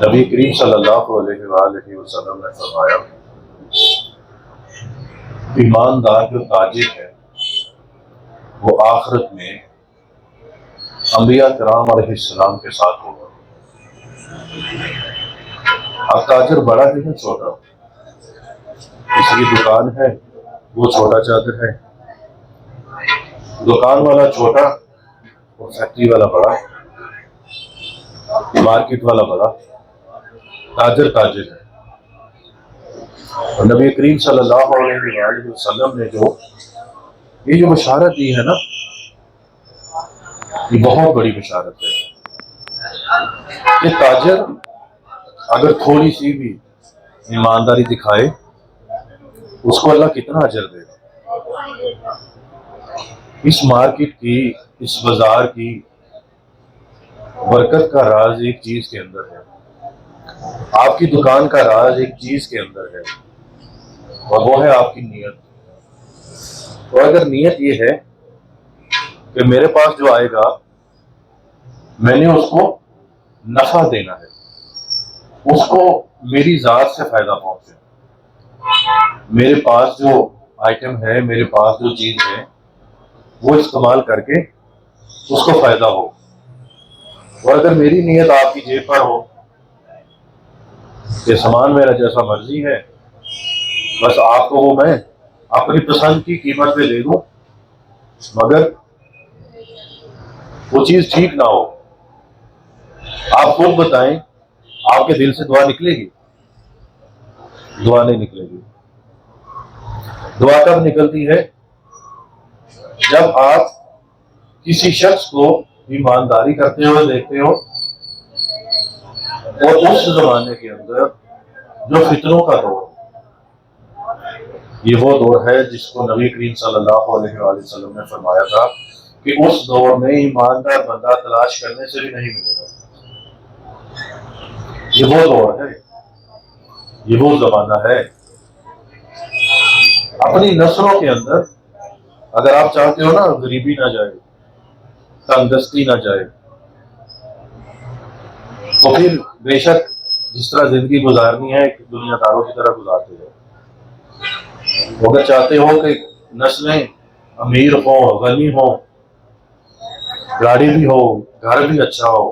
نبی کریم صلی اللہ علیہ وآلہ وسلم نے فرمایا ایماندار جو تاجر ہے وہ آخرت میں انبیاء کرام علیہ السلام کے ساتھ ہوگا۔ اب تاجر بڑا ہے یا چھوٹا؟ کسی کی دکان ہے وہ چھوٹا چادر ہے، دکان والا چھوٹا اور فیکٹری والا بڑا، مارکیٹ والا بڑا، تاجر تاجر ہے۔ اور نبی کریم صلی اللہ علیہ وآلہ وسلم نے یہ جو بشارت دی ہے نا، یہ بہت بڑی بشارت ہے کہ تاجر اگر تھوڑی سی بھی ایمانداری دکھائے اس کو اللہ کتنا اجر دے گا۔ اس مارکیٹ کی، اس بازار کی برکت کا راز ایک چیز کے اندر ہے، آپ کی دکان کا راز ایک چیز کے اندر ہے، اور وہ ہے آپ کی نیت۔ اور اگر نیت یہ ہے کہ میرے پاس جو آئے گا میں نے اس کو نفع دینا ہے، اس کو میری ذات سے فائدہ پہنچے، میرے پاس جو آئٹم ہے، میرے پاس جو چیز ہے وہ استعمال کر کے اس کو فائدہ ہو۔ اور اگر میری نیت آپ کی جیب پر ہو کہ سامان میرا جیسا مرضی ہے، بس آپ کو وہ میں اپنی پسند کی قیمت پہ دے دوں، مگر وہ چیز ٹھیک نہ ہو، آپ خود بتائیں آپ کے دل سے دعا نکلے گی؟ دعا نہیں نکلے گی۔ دعا کب نکلتی ہے؟ جب آپ کسی شخص کو ایمانداری کرتے ہوئے دیکھتے ہو، اور اس زمانے کے اندر جو فتنوں کا دور، یہ وہ دور ہے جس کو نبی کریم صلی اللہ علیہ وآلہ وسلم نے فرمایا تھا کہ اس دور میں ایماندار بندہ تلاش کرنے سے بھی نہیں ملے گا۔ یہ وہ دور ہے، یہ وہ زمانہ ہے۔ اپنی نسلوں کے اندر اگر آپ چاہتے ہو نا غریبی نہ جائے، تنگ دستی نہ جائے، تو پھر بے شک جس طرح زندگی گزارنی ہے دنیا داروں کی طرح گزارتے جاؤ۔ اگر چاہتے ہو کہ نسلیں امیر ہوں، غنی ہوں، گاڑی بھی ہو، گھر بھی اچھا ہو،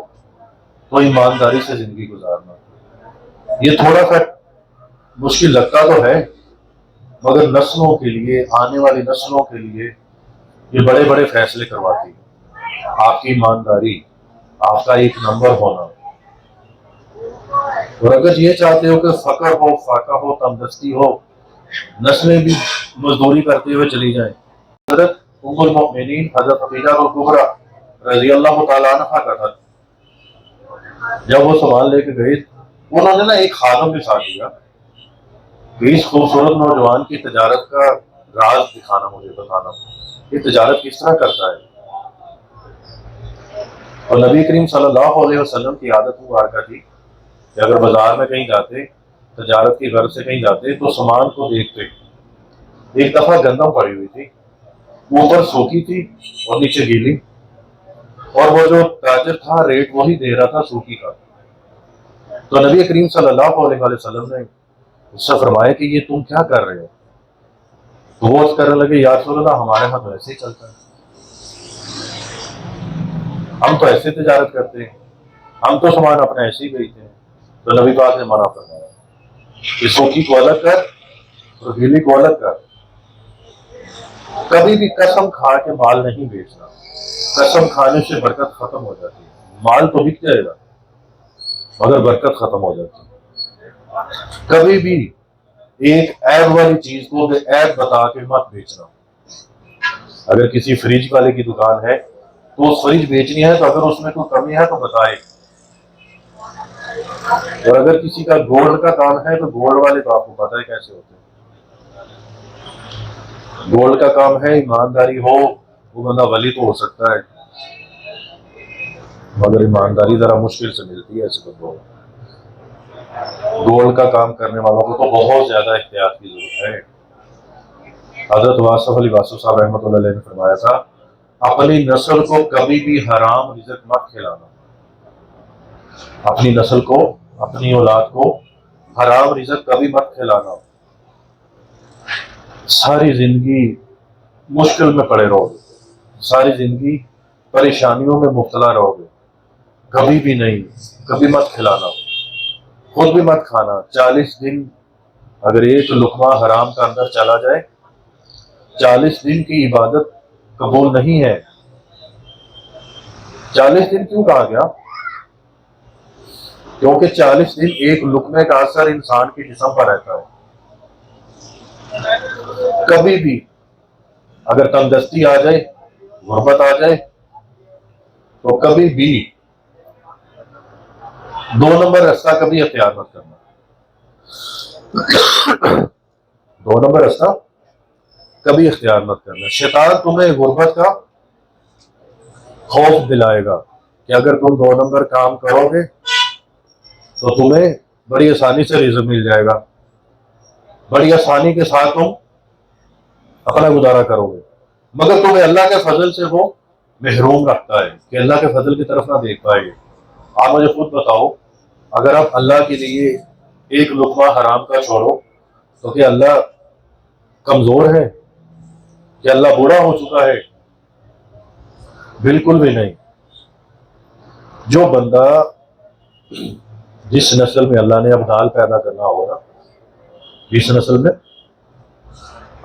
تو ایمانداری سے زندگی گزارنا۔ یہ تھوڑا سا مشکل لگتا تو ہے، مگر نسلوں کے لیے، آنے والی نسلوں کے لیے یہ بڑے بڑے فیصلے کرواتی ہے۔ آپ کی ایمانداری، آپ کا ایک نمبر ہونا۔ اور اگر یہ چاہتے ہو کہ فقر ہو، فاقہ ہو، تنگدستی ہو، نسلیں بھی مزدوری کرتے ہوئے چلی جائیں۔ حضرت ام المؤمنین حضرت خدیجہ الکبریٰ رضی اللہ تعالیٰ عنہ کا تھا، جب وہ سامان لے کے گئے انہوں نے نا ایک خادم کے ساتھ دیا کہ اس خوبصورت نوجوان کی تجارت کا راز دکھانا، مجھے بتانا، یہ تجارت کس طرح کرتا ہے۔ اور نبی کریم صلی اللہ علیہ وسلم کی عادت مبارکہ تھی کہ اگر بازار میں کہیں جاتے، تجارت کی غرض سے کہیں جاتے، تو سامان کو دیکھتے۔ ایک دفعہ گندم پڑی ہوئی تھی، اوپر سوکھی تھی اور نیچے گیلی، اور وہ جو تاجر تھا ریٹ وہی دے رہا تھا سوکھی کا۔ تو نبی کریم صلی اللہ علیہ وسلم نے اس سے فرمایا کہ یہ تم کیا کر رہے ہو؟ تو وہ اس کرنے لگے، یا رسول اللہ ہمارے ہاں تو ایسے ہی چلتا ہے، ہم تو ایسے تجارت کرتے ہیں، ہم تو سامان اپنا ایسے ہی بیچتے ہیں۔ تو نبی پاک نے منع فرمایا کہ سوکھی کو الگ کر اور گیلی کو الگ کر۔ کبھی بھی قسم کھا کے مال نہیں بیچنا، قسم کھانے سے برکت ختم ہو جاتی ہے۔ مال تو بک جائے گا مگر برکت ختم ہو جاتی ہے۔ کبھی بھی ایک عیب والی چیز کو عیب بتا کے مت بیچنا۔ اگر کسی فریج والے کی دکان ہے تو اس فریج بیچنی ہے تو اگر اس میں کوئی کمی ہے تو بتائے، اور اگر کسی کا گولڈ کا کام ہے تو گولڈ والے تو آپ کو پتہ ہے کیسے ہوتے ہیں۔ گولڈ کا کام ہے، ایمانداری ہو، وہ بندہ ولی تو ہو سکتا ہے مگر ایمانداری ذرا مشکل سے ملتی ہے ایسے بندوں کو۔ گولڈ کا کام کرنے والوں کو تو بہت زیادہ احتیاط کی ضرورت ہے۔ حضرت واصف علی واصف صاحب رحمۃ اللہ علیہ نے فرمایا تھا، اپنی نسل کو کبھی بھی حرام رزق مت کھلانا، اپنی نسل کو اپنی اولاد کو حرام رزق کبھی مت کھلانا. ساری زندگی مشکل میں پڑے رہو گے, ساری زندگی پریشانیوں میں مبتلا رہو گے. کبھی بھی نہیں, کبھی مت کھلانا, خود بھی مت کھانا. 40 دن اگر ایک لقمہ حرام کا اندر چلا جائے, 40 دن کی عبادت قبول نہیں ہے. 40 دن کیوں کہا گیا؟ کیونکہ 40 دن ایک لقمے کا اثر انسان کے جسم پر رہتا ہے. کبھی بھی اگر تندرستی آ جائے, غربت آ جائے, تو کبھی بھی 2 نمبر راستہ کبھی اختیار مت کرنا. 2 نمبر راستہ کبھی اختیار مت کرنا. شیطان تمہیں غربت کا خوف دلائے گا کہ اگر تم 2 نمبر کام کرو گے تو تمہیں بڑی آسانی سے رزق مل جائے گا, بڑی آسانی کے ساتھ تم اپنا گزارا کرو گے. مگر تمہیں اللہ کے فضل سے وہ محروم رکھتا ہے کہ اللہ کے فضل کی طرف نہ دیکھ پائے گے. آپ مجھے خود بتاؤ, اگر آپ اللہ کے لیے ایک لقمہ حرام کا چھوڑو تو کیا اللہ کمزور ہے؟ کیا اللہ بوڑھا ہو چکا ہے؟ بالکل بھی نہیں. جو بندہ, جس نسل میں اللہ نے ابدال پیدا کرنا ہوگا, جس نسل میں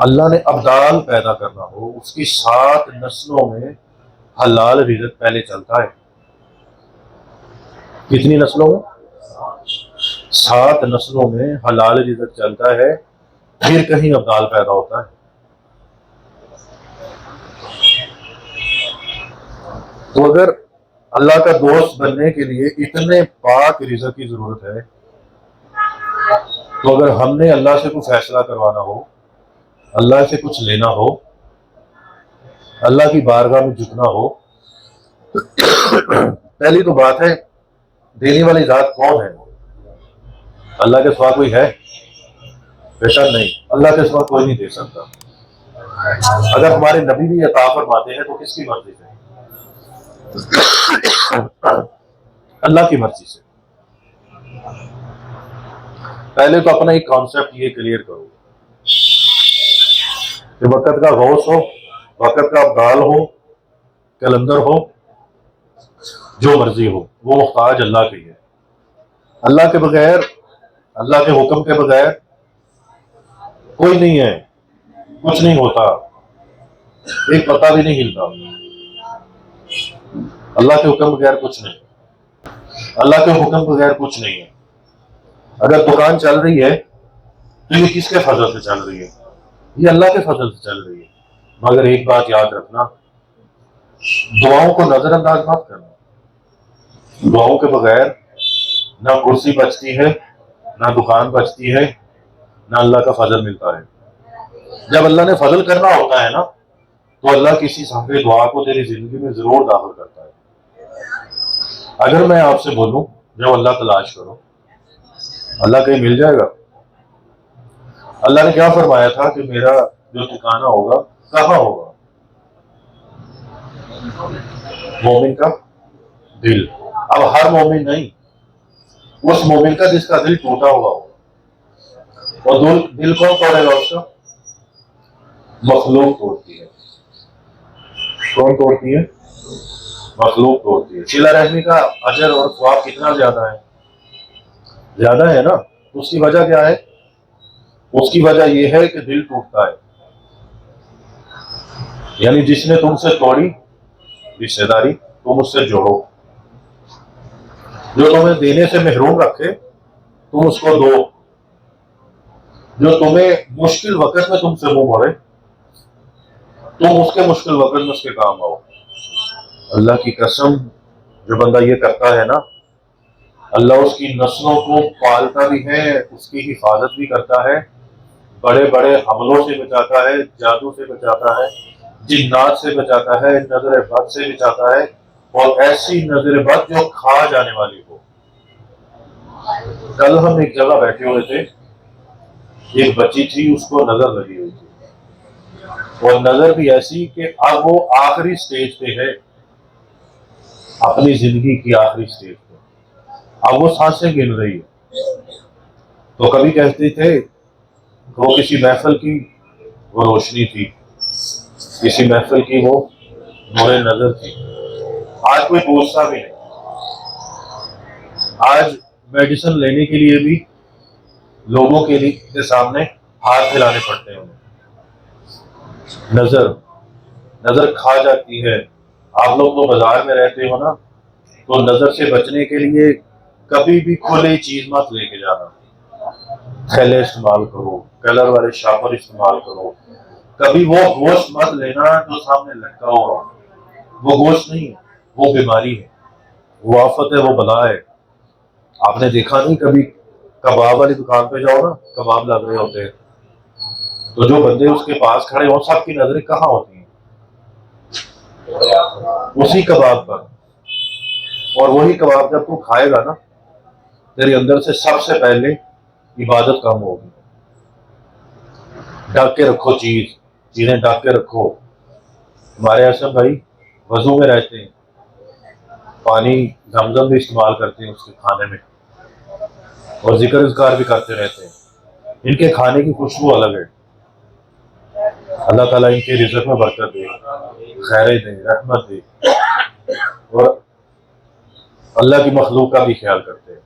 اللہ نے ابدال پیدا کرنا ہو, اس کی 7 نسلوں میں حلال رزق پہلے چلتا ہے. کتنی نسلوں میں؟ 7 نسلوں میں حلال رزق چلتا ہے, پھر کہیں ابدال پیدا ہوتا ہے. تو اگر اللہ کا دوست بننے کے لیے اتنے پاک رزق کی ضرورت ہے, تو اگر ہم نے اللہ سے کوئی فیصلہ کروانا ہو, اللہ سے کچھ لینا ہو, اللہ کی بارگاہ میں جھکنا ہو, پہلی تو بات ہے دینے والی ذات کون ہے؟ اللہ کے سوا کوئی ہے؟ بیٹا نہیں, اللہ کے سوا کوئی نہیں دے سکتا. اگر ہمارے نبی بھی عطا فرماتے ہیں تو کس کی مرضی سے؟ اللہ کی مرضی سے. پہلے تو اپنا ایک کانسیپٹ یہ کلیئر کرو کہ وقت کا غوث ہو, وقت کا ابدال ہو, کلندر ہو, جو مرضی ہو, وہ محتاج اللہ کی ہے. اللہ کے بغیر, اللہ کے حکم کے بغیر کوئی نہیں ہے, کچھ نہیں ہوتا, ایک پتہ بھی نہیں ہلتا. اللہ کے حکم بغیر کچھ نہیں, اللہ کے حکم بغیر کچھ نہیں ہے. اگر دکان چل رہی ہے تو یہ کس کے فضل سے چل رہی ہے؟ یہ اللہ کے فضل سے چل رہی ہے. مگر ایک بات یاد رکھنا, دعاؤں کو نظر انداز مت کرنا. دعاؤں کے بغیر نہ کرسی بچتی ہے, نہ دکان بچتی ہے, نہ اللہ کا فضل ملتا ہے. جب اللہ نے فضل کرنا ہوتا ہے نا, تو اللہ کسی صاحب دعا کو تیری زندگی میں ضرور داخل کرتا ہے. اگر میں آپ سے بولوں جو اللہ تلاش کرو, اللہ کہیں مل جائے گا؟ اللہ نے کیا فرمایا تھا کہ میرا جو ٹھکانہ ہوگا کہاں ہوگا؟ مومن کا دل. اب ہر مومن نہیں, اس مومن کا جس کا دل ٹوٹا ہوا ہوگا. اور دل کون توڑے گا اس کا؟ مخلوق توڑتی ہے. کون توڑتی ہے؟ مخلوق توڑتی ہے. صلہ رحمی کا اجر اور ثواب کتنا زیادہ ہے؟ زیادہ ہے نا. اس کی وجہ کیا ہے؟ اس کی وجہ یہ ہے کہ دل ٹوٹتا ہے. یعنی جس نے تم سے توڑی رشتہ داری, تم اس سے جوڑو. جو تمہیں دینے سے محروم رکھے تم اس کو دو. جو تمہیں مشکل وقت میں تم سے منہ موڑے, تم اس کے مشکل وقت میں اس کے کام آؤ. اللہ کی قسم, جو بندہ یہ کرتا ہے نا, اللہ اس کی نسلوں کو پالتا بھی ہے, اس کی حفاظت بھی کرتا ہے, بڑے بڑے حملوں سے بچاتا ہے, جادو سے بچاتا ہے, جنات سے بچاتا ہے, نظر بد سے بچاتا ہے, اور ایسی نظر بد جو کھا جانے والی ہو. کل ہم ایک جگہ بیٹھے ہوئے تھے, ایک بچی تھی, اس کو نظر لگی ہوئی تھی, اور نظر بھی ایسی کہ اب وہ آخری سٹیج پہ ہے, اپنی زندگی کی آخری سٹیج پہ. اب وہ سانسیں گن رہی ہے. تو کبھی کہتے تھے کہ وہ کسی محفل کی وہ روشنی تھی، کسی محفل کی وہ نور نظر تھی. آج کوئی پوچھتا بھی نہیں. آج میڈیسن لینے کے لیے بھی لوگوں کے سامنے ہاتھ پھیلانے پڑتے ہیں. نظر کھا جاتی ہے. آپ لوگ تو بازار میں رہتے ہو نا، تو نظر سے بچنے کے لیے کبھی بھی کھلی چیز مت لے کے جانا. تھیلے استعمال کرو، کلر والے شاپر استعمال کرو. کبھی وہ گوشت مت لینا جو سامنے لٹکا ہوا. وہ گوشت نہیں ہے، وہ بیماری ہے، وہ آفت ہے، وہ بلا ہے. آپ نے دیکھا نہیں کبھی کباب والی دکان پہ جاؤ نا، کباب لگ رہے ہوتے ہیں، تو جو بندے اس کے پاس کھڑے ہوں سب کی نظریں کہاں ہوتی ہیں؟ اسی کباب پر. اور وہی کباب جب تو کھائے گا نا، تیرے اندر سے سب سے پہلے عبادت کم ہوگی. ڈھک کے رکھو چیزیں ڈھک کے رکھو. ہمارے اسد بھائی وضو میں رہتے ہیں، پانی زمزم بھی استعمال کرتے ہیں اس کے کھانے میں، اور ذکر اذکار بھی کرتے رہتے ہیں. ان کے کھانے کی خوشبو الگ ہے. اللہ تعالیٰ ان کے رزق میں برکت دے، خیریں دے، رحمت دے، اور اللہ کی مخلوق کا بھی خیال کرتے ہیں.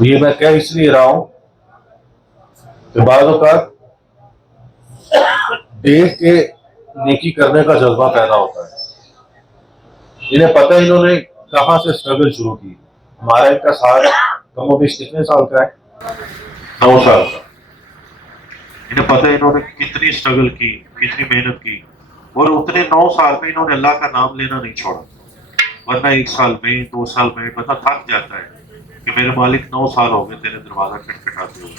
یہ میں کہہ اس لیے رہا ہوں کہ بعض اوقات دیکھ کے نیکی کرنے کا جذبہ پیدا ہوتا ہے. انہیں پتہ ہے انہوں نے کہاں سے اسٹرگل شروع کی. ہمارا ان کا سال کم و بیش کتنے سال کا ہے؟ 9 سال کا. انہیں پتہ ہے انہوں نے کتنی اسٹرگل کی، کتنی محنت کی، اور اتنے 9 سال میں انہوں نے اللہ کا نام لینا نہیں چھوڑا. ورنہ 1 سال میں 2 سال میں پتہ تھک جاتا ہے کہ میرے مالک 9 سال ہو گئے تیرے دروازہ کھٹکھٹاتے ہوئے.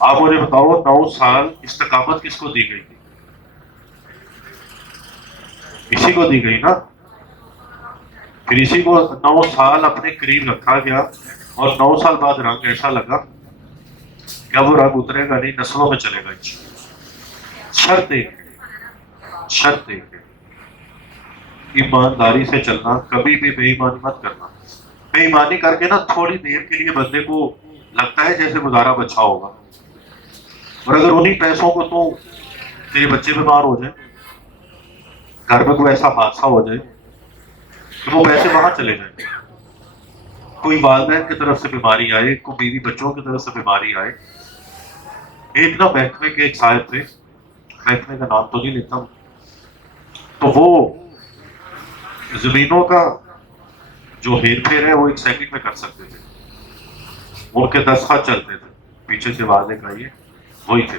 آپ مجھے بتاؤ 9 سال استقامت کس کو دی گئی تھی؟ اسی کو دی گئی نا. پھر اسی کو 9 سال اپنے قریب رکھا گیا، اور 9 سال بعد رنگ ایسا لگا کہ وہ رنگ اترے گا نہیں، نسلوں میں چلے گا. شرط ایک ہے، ایمانداری سے چلنا. کبھی بھی بے ایمانی مت کرنا. بے ایمانی کر کے نا تھوڑی دیر کے لیے بندے کو لگتا ہے جیسے گزارا بچا ہوگا، اور اگر انہی پیسوں کو تو تیرے بچے بیمار ہو جائیں، گھر میں کوئی ایسا حادثہ ہو جائے تو وہ پیسے وہاں چلے جائیں. کوئی والدین کی طرف سے بیماری آئے، کوئی بیوی بچوں کی طرف سے بیماری آئے. ایک نا محکمے کے ایک صاحب تھے، محکمے کا نام تو نہیں لیتا ہوں، تو وہ زمینوں کا جو ہیر پھیر ہے وہ 1 سیکنڈ میں کر سکتے تھے. ان کے دستخط چلتے تھے، پیچھے سے واضح کہیے وہی تھے.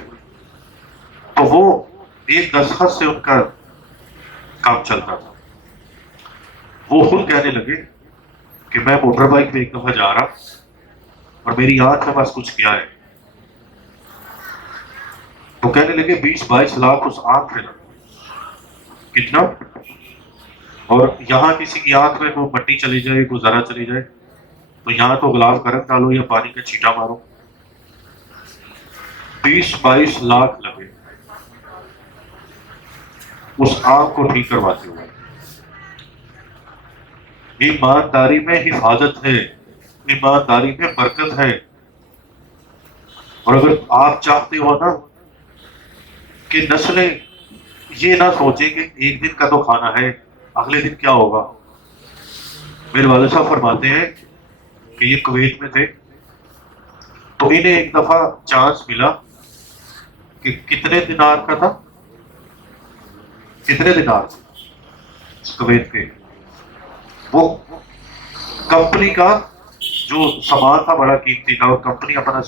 تو وہ ایک دستخط سے ان کا کام چلتا تھا. وہ خود کہنے لگے کہ میں موٹر بائک پہ ایک دفعہ جا رہا اور میری آنکھ میں بس کچھ کیا ہے. تو کہنے لگے 20-22 لاکھ اس آنکھ پہ لگا. کتنا؟ اور یہاں کسی کی آنکھ میں کوئی پٹی چلی جائے، کوئی ذرا چلی جائے، تو یہاں تو گلاس کا رنگ ڈالو یا پانی کا چھینٹا مارو. 20-22 لاکھ لگے اس آنکھ کو ٹھیک کرواتے ہوئے. ایمانداری میں حفاظت ہے، ایمانداری میں برکت ہے. اور اگر آپ چاہتے ہو نا کہ نسلیں یہ نہ سوچیں کہ ایک دن کا تو کھانا ہے، اگلے دن کیا ہوگا. میرے والد صاحب فرماتے ہیں کہ یہ کویت میں تھے، تو انہیں ایک دفعہ چانس ملا کہ کتنے دینار کا تھا، کتنے دینار تھے کویت کے. وہ کمپنی کا جو سامان تھا بڑا قیمتی تھا، اور کمپنی اپنا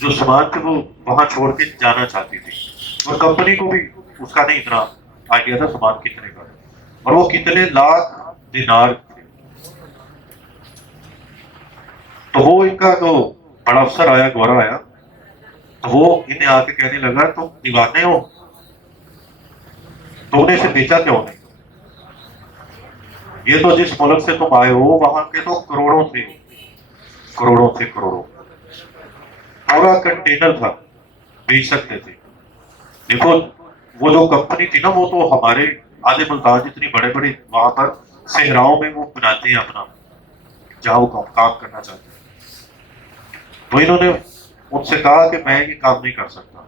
جو سامان تھے وہ وہاں چھوڑ کے جانا چاہتی تھی، اور کمپنی کو بھی اس کا نہیں اتنا آئیڈیا تھا سامان کتنے کا، اور وہ کتنے لاکھ دینار تھے. تو وہ ان کا جو بڑا افسر آیا، گورا آیا، تو وہ انہیں آ کے کہنے لگا تم دیوانے ہو، تو نے اسے بیچا کیوں نہیں؟ یہ تو جس ملک سے تم آئے ہو وہاں کے تو کروڑوں تھے، کروڑوں. پورا کنٹینر تھا، بیچ سکتے تھے. دیکھو وہ جو کمپنی تھی نا، وہ تو ہمارے آدھے ملتان جتنی بڑے بڑے وہاں پر صحراؤں میں وہ بناتے ہیں اپنا جہاں وہ کام کرنا چاہتے ہیں. تو انہوں نے ان سے کہا کہ میں یہ کام نہیں کر سکتا.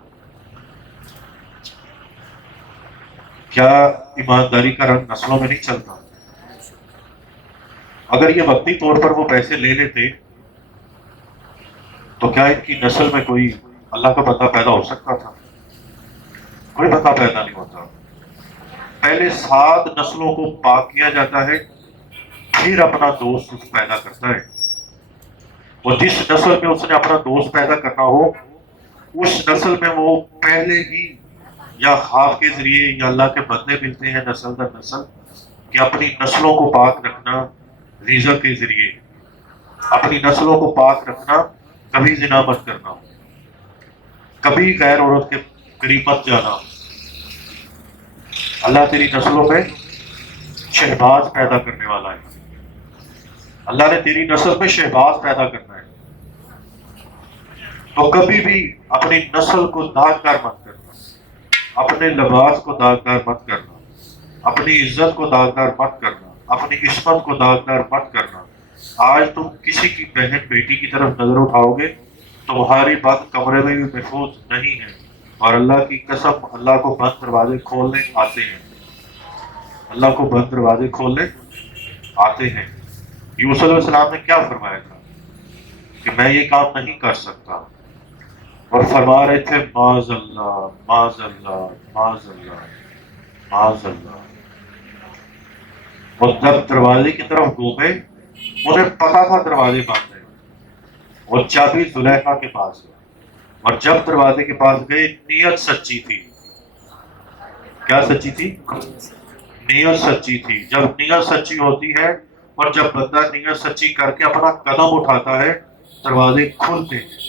کیا ایمانداری کا رنگ نسلوں میں نہیں چلتا؟ اگر یہ وقتی طور پر وہ پیسے لے لیتے تو کیا ان کی نسل میں کوئی اللہ کا بندہ پیدا ہو سکتا تھا؟ کوئی بندہ پیدا نہیں ہوتا. پہلے 7 نسلوں کو پاک کیا جاتا ہے، پھر اپنا دوست پیدا کرتا ہے. اور جس نسل میں اس نے اپنا دوست پیدا کرنا ہو، اس نسل میں وہ پہلے ہی یا خواب کے ذریعے یا اللہ کے بندے ملتے ہیں نسل در نسل کہ اپنی نسلوں کو پاک رکھنا رزق کے ذریعے، اپنی نسلوں کو پاک رکھنا، کبھی زنا مت کرنا، کبھی غیر عورت کے قریب مت جانا. اللہ تیری نسلوں میں شہباز پیدا کرنے والا ہے. اللہ نے تیری نسل میں شہباز پیدا کرنا ہے. تو کبھی بھی اپنی نسل کو داغدار مت کرنا، اپنے لباس کو داغدار مت کرنا، اپنی عزت کو داغدار مت کرنا، اپنی عصمت کو داغدار مت کرنا. آج تم کسی کی بہن بیٹی کی طرف نظر اٹھاؤ گے تمہاری بات کمرے میں بھی محفوظ نہیں ہے. اور اللہ کی قسم، اللہ کو بند دروازے کھولنے آتے ہیں، اللہ کو بند دروازے کھولنے آتے ہیں. یوسف علیہ السلام نے کیا فرمایا تھا کہ میں یہ کام نہیں کر سکتا، اور فرما رہے تھے معاذ اللہ معاذ اللہ معاذ اللہ معاذ اللہ. اور جب دروازے کی طرف گھومے، انہیں پتا تھا دروازے بند ہیں، اور چابی زلیخا کے پاس ہے. اور جب دروازے کے پاس گئے، نیت سچی تھی. کیا سچی تھی؟ نیت سچی تھی. جب نیت سچی ہوتی ہے اور جب بندہ نیت سچی کر کے اپنا قدم اٹھاتا ہے، دروازے کھلتے ہیں.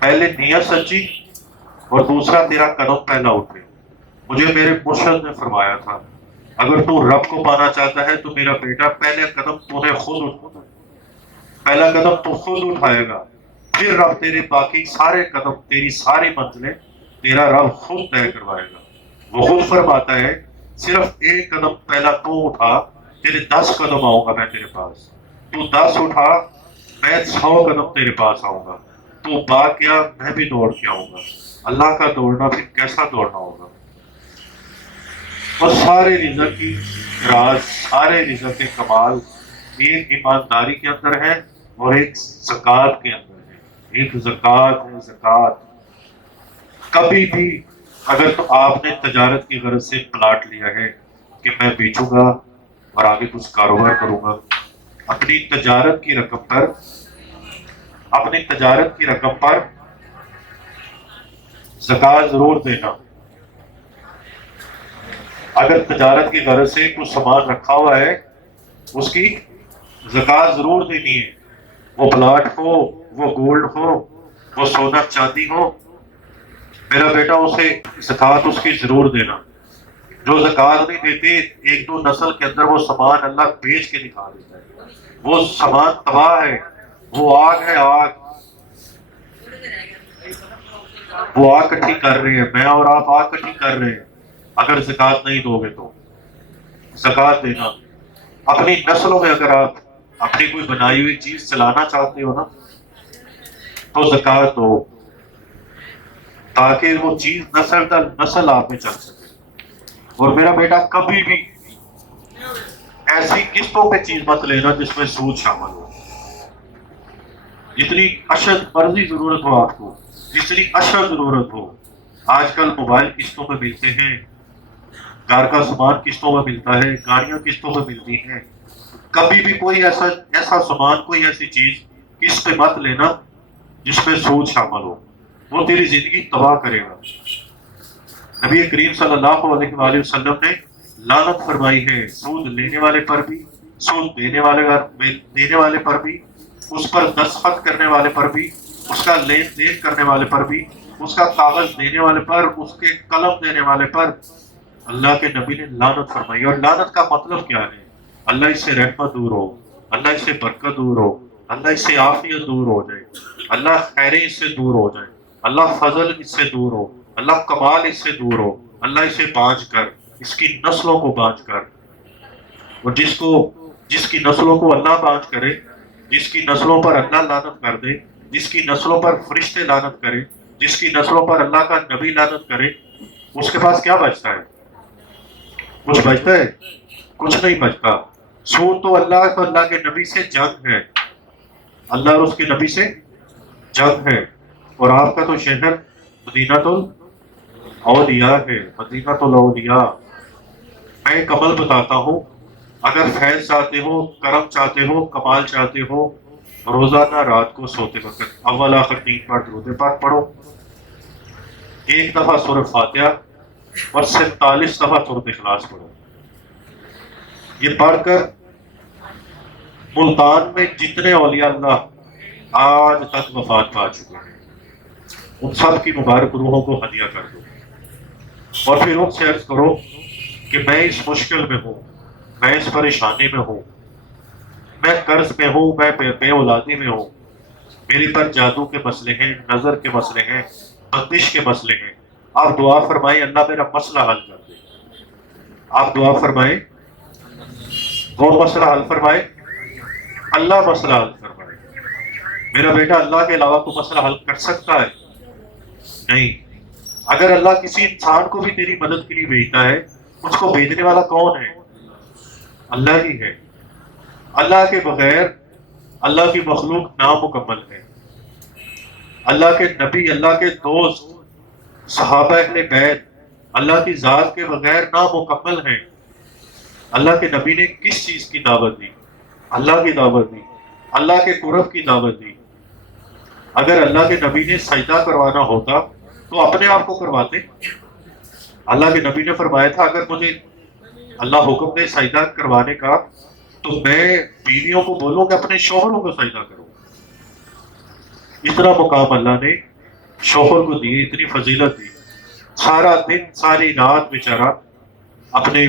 پہلے نیت سچی اور دوسرا تیرا قدم پہلا اٹھے. مجھے میرے مرشد نے فرمایا تھا اگر تو رب کو پانا چاہتا ہے تو میرا بیٹا پہلے قدم تو نے خود اٹھانا ہے. پہلا قدم تو خود اٹھائے گا، پھر رب تیرے باقی سارے قدم، تیری ساری منزلیں تیرا رب خود طے کروائے گا. وہ خود فرماتا ہے صرف ایک قدم پہلا تو اٹھا، تیرے 10 قدم آؤں گا میں تیرے پاس. تو 10 اٹھا، میں 100 قدم تیرے پاس آؤں گا. تو بھاگ گیا، میں بھی دوڑ کے آؤں گا. اللہ کا دوڑنا پھر کیسا دوڑنا ہوگا. اور سارے رزق کی راز، سارے رزق کے کمال ایک ایمانداری کے اندر ہے اور ایک زکوٰۃ کے اندر ہے. ایک زکوٰۃ ہے، زکوٰۃ. کبھی بھی اگر تو آپ نے تجارت کی غرض سے پلاٹ لیا ہے کہ میں بیچوں گا اور آگے کچھ کاروبار کروں گا، اپنی تجارت کی رقم پر، اپنی تجارت کی رقم پر زکوٰۃ ضرور دینا. اگر تجارت کی غرض سے کچھ سامان رکھا ہوا ہے، اس کی زکوٰۃ ضرور دینی ہے. وہ پلاٹ ہو، وہ گولڈ ہو، وہ سونا چاندی ہو، میرا بیٹا اسے زکوٰۃ اس کی ضرور دینا. جو زکوٰۃ نہیں دیتے، 1-2 نسل کے اندر وہ سامان اللہ بیچ کے دکھا دیتا ہے. وہ سامان تباہ ہے، وہ آگ ہے، آگ. وہ آگ کٹھی کر رہے ہیں، میں اور آپ آگ کٹھی کر رہے ہیں. اگر زکوٰۃ نہیں دو گے تو زکوٰۃ دینا. اپنی نسلوں میں اگر آپ اپنی کوئی بنائی ہوئی چیز چلانا چاہتے ہو نا، تو زکوٰۃ دو تاکہ وہ چیز نسل در نسل آپ میں چل سکے. اور میرا بیٹا کبھی بھی ایسی قسطوں پہ چیز مت لینا جس میں سود شامل ہو. جتنی اشد مرضی ضرورت ہو آپ کو، جتنی اشد ضرورت ہو. آج کل موبائل قسطوں پہ ملتے ہیں، گھر کا سامان قسطوں پہ ملتا ہے، گاڑیاں قسطوں پہ ملتی ہیں. کبھی بھی کوئی ایسا سامان، کوئی ایسی چیز قسط پہ مت لینا جس میں سود شامل ہو. وہ تیری زندگی تباہ کرے گا. نبی کریم صلی اللہ علیہ وآلہ وسلم نے لعنت فرمائی ہے سود لینے والے پر بھی، سود دینے والے پر بھی، اس پر دستخط کرنے والے پر بھی، اس کا لین دین کرنے والے پر بھی، اس کا کاغذ دینے والے پر، اس کے قلم دینے والے پر. اللہ کے نبی نے لعنت فرمائی. اور لعنت کا مطلب کیا ہے؟ اللہ اس سے رحمت دور ہو، اللہ اس سے برکت دور ہو، اللہ اس سے عافیت دور ہو جائے، اللہ خیریں اس سے دور ہو جائے، اللہ فضل اس سے دور ہو، اللہ کمال اس سے دور ہو. اللہ اسے بانج کر، اس کی نسلوں کو بانج کر اور جس کی نسلوں کو اللہ بانج کرے، جس کی نسلوں پر اللہ لعنت کر دے، جس کی نسلوں پر فرشتے لعنت کرے، جس کی نسلوں پر اللہ کا نبی لعنت کرے، اس کے پاس کیا بچتا ہے؟ کچھ بچتا ہے؟ کچھ نہیں بچتا۔ سود تو اللہ کے نبی سے جنگ ہے، اللہ اور اس کے نبی سے جنگ ہے۔ اور آپ کا تو شہر مدینہ الاولیاء ہے، مدینہ الاولیاء۔ میں ایک عمل بتاتا ہوں، اگر فیض چاہتے ہو، کرم چاہتے ہو، کمال چاہتے ہو، روزانہ رات کو سوتے وقت اول آخر 3 بار درود پاک پڑھو، 1 دفعہ سورہ فاتحہ اور 47 دفعہ سورۃ اخلاص پڑھو۔ یہ پڑھ کر ملتان میں جتنے اولیاء اللہ آج تک وفات پا چکے ہیں، ان سب کی مبارک روحوں کو ہدیہ کر دو، اور پھر ان سے عرض کرو کہ میں اس مشکل میں ہوں، میں اس پریشانی میں ہوں، میں قرض میں ہوں، میں بے اولادی میں ہوں، میری پر جادو کے مسئلے ہیں، نظر کے مسئلے ہیں، بندش کے مسئلے ہیں۔ آپ دعا فرمائیں اللہ میرا مسئلہ حل کر دے۔ آپ دعا فرمائیں، کون مسئلہ حل فرمائے؟ اللہ مسئلہ حل فرمائے۔ میرا بیٹا اللہ کے علاوہ تو مسئلہ حل کر سکتا ہے؟ نہیں۔ اگر اللہ کسی انسان کو بھی تیری مدد کے لیے بھیجتا ہے، اس کو بھیجنے والا کون ہے؟ اللہ ہی ہے۔ اللہ کے بغیر اللہ کی مخلوق نامکمل ہے۔ اللہ کے نبی، اللہ کے دوست، صحابہ اہل بیت اللہ کی ذات کے بغیر نامکمل ہیں۔ اللہ کے نبی نے کس چیز کی دعوت دی؟ اللہ کی دعوت دی، اللہ کے قرب کی دعوت دی۔ اگر اللہ کے نبی نے سجدہ کروانا ہوتا تو اپنے آپ کو کرواتے۔ اللہ کے نبی نے فرمایا تھا اگر مجھے اللہ حکم دے سجدہ کروانے کا تو میں بیویوں کو بولوں کہ اپنے شوہروں کو سجدہ کرو۔ اتنا مقام اللہ نے شوہر کو دی، اتنی فضیلت دی۔ سارا دن ساری رات بیچارہ اپنے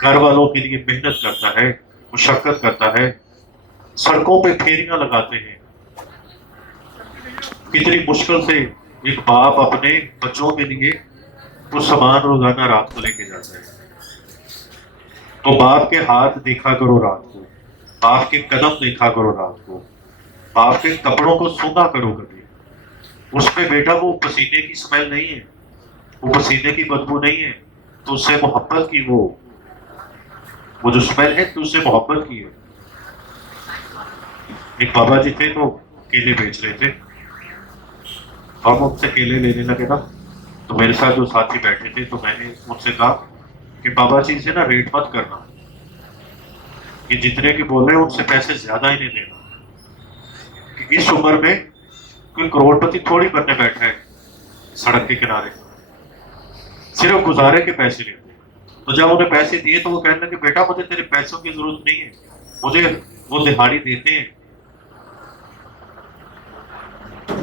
گھر والوں کے لیے محنت کرتا ہے، مشقت کرتا ہے، سڑکوں پہ پھیریاں لگاتے ہیں۔ کتنی مشکل سے ایک باپ اپنے بچوں کے لیے وہ سامان روزانہ رات کو لے کے جاتا ہے۔ تو باپ کے ہاتھ دیکھا کرو رات کو، باپ کے قدم دیکھا کرو رات کو، باپ کے کپڑوں کو سونگا کرو کبھی۔ اس میں بیٹا وہ پسینے کی سمیل نہیں ہے، وہ پسینے کی بدبو نہیں ہے، تو اس سے محبت کی، وہ جو سمیل ہے تو اس سے محبت کی ہے۔ ایک بابا جی تھے تو کیلے بیچ رہے تھے، ہم ان سے کیلے لینے لگے نا، تو میرے ساتھ جو ساتھی بیٹھے تھے تو میں نے ان سے کہا کہ بابا جی سے نا ریٹ مت کرنا، یہ جتنے کی بول رہے ہیں ان سے پیسے زیادہ ہی نہیں دینا، کہ اس عمر میں کوئی کروڑ پتی تھوڑی بننے بیٹھا ہے سڑک کے کنارے، صرف گزارے کے پیسے لیتے۔ تو جب انہیں پیسے دیے تو وہ کہنے لگے بیٹا مجھے تیرے پیسوں کی ضرورت نہیں ہے، مجھے وہ دہاڑی دیتے ہیں